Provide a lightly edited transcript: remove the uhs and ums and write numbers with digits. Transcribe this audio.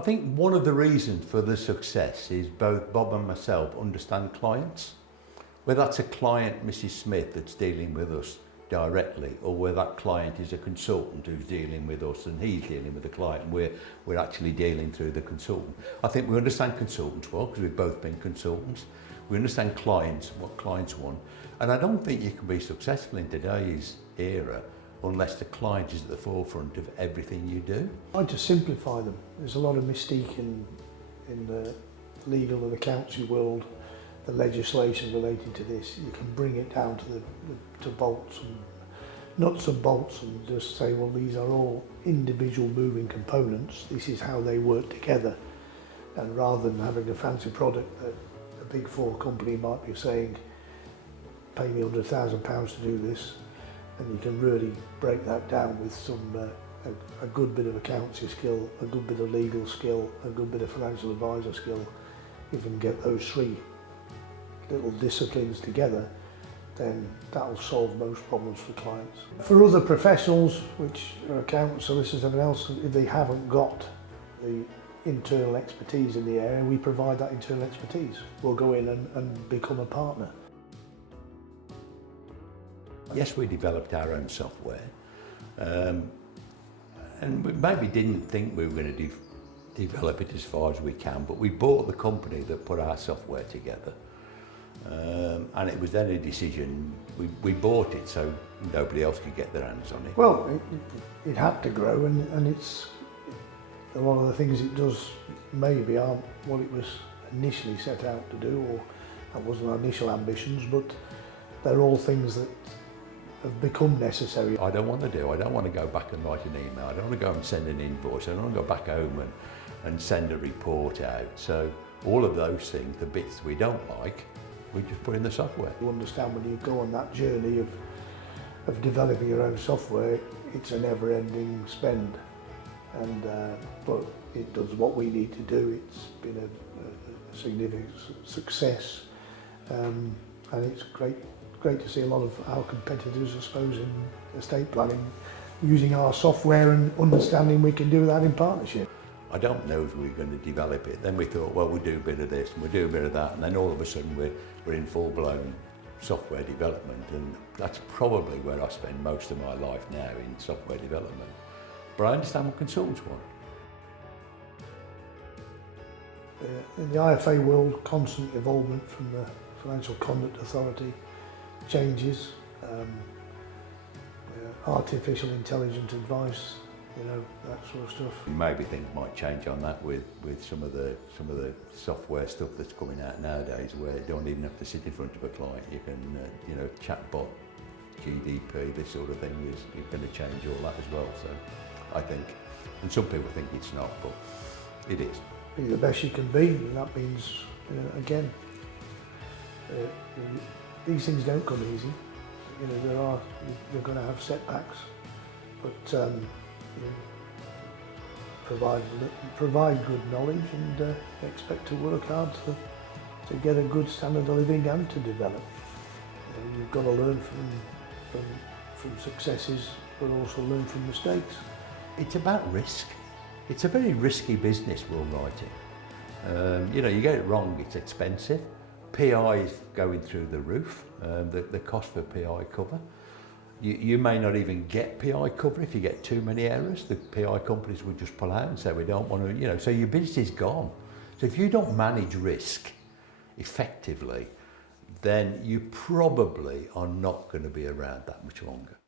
I think one of the reasons for the success is both Bob and myself understand clients. Whether that's a client, Mrs. Smith, that's dealing with us directly, or whether that client is a consultant who's dealing with us and he's dealing with the client and we're actually dealing through the consultant. I think we understand consultants well because we've both been consultants. We understand clients, what clients want. And I don't think you can be successful in today's era unless the client is at the forefront of everything you do. I just simplify them. There's a lot of mystique in the legal and accountancy world, the legislation relating to this. You can bring it down to bolts and nuts and bolts and just say, well, these are all individual moving components. This is how they work together. And rather than having a fancy product that a big four company might be saying, pay me £100,000 to do this, and you can really break that down with some a good bit of accountancy skill, a good bit of legal skill, a good bit of financial advisor skill. If you can get those three little disciplines together, then that will solve most problems for clients. For other professionals, which are accountants, solicitors, everything else, if they haven't got the internal expertise in the area, we provide that internal expertise. We'll go in and become a partner. Yes, we developed our own software, and we maybe didn't think we were going to develop it as far as we can, but we bought the company that put our software together. And it was then a decision, we bought it so nobody else could get their hands on it. Well, it had to grow, and it's a lot of the things it does maybe aren't what it was initially set out to do, or that wasn't our initial ambitions, but they're all things that have become necessary. I don't want to go back and write an email, I don't want to go and send an invoice, I don't want to go back home and send a report out. So all of those things, the bits we don't like, we just put in the software. You understand when you go on that journey of developing your own software, it's a never-ending spend. And but it does what we need to do. It's been a significant success, and it's great to see a lot of our competitors, I suppose, in estate planning, using our software and understanding we can do that in partnership. I don't know if we were going to develop it. Then we thought, well, we'll do a bit of this and we'll do a bit of that, and then all of a sudden we're in full-blown software development, and that's probably where I spend most of my life now, in software development. But I understand what consultants want. In the IFA world, constant involvement from the Financial Conduct Authority, changes, artificial intelligence advice, that sort of stuff. Maybe things might change on that with some of the software stuff that's coming out nowadays, where you don't even have to sit in front of a client. You can, chatbot, GDP, this sort of thing is going to change all that as well. So I think, and some people think it's not, but it is. Be the best you can be, and that means, again, these things don't come easy. You're going to have setbacks, but provide good knowledge and expect to work hard to get a good standard of living and to develop. You've got to learn from successes, but also learn from mistakes. It's about risk. It's a very risky business, will writing. You get it wrong, it's expensive. PI is going through the roof, the cost for PI cover. You may not even get PI cover if you get too many errors. The PI companies will just pull out and say, we don't want to, so your business is gone. So if you don't manage risk effectively, then you probably are not going to be around that much longer.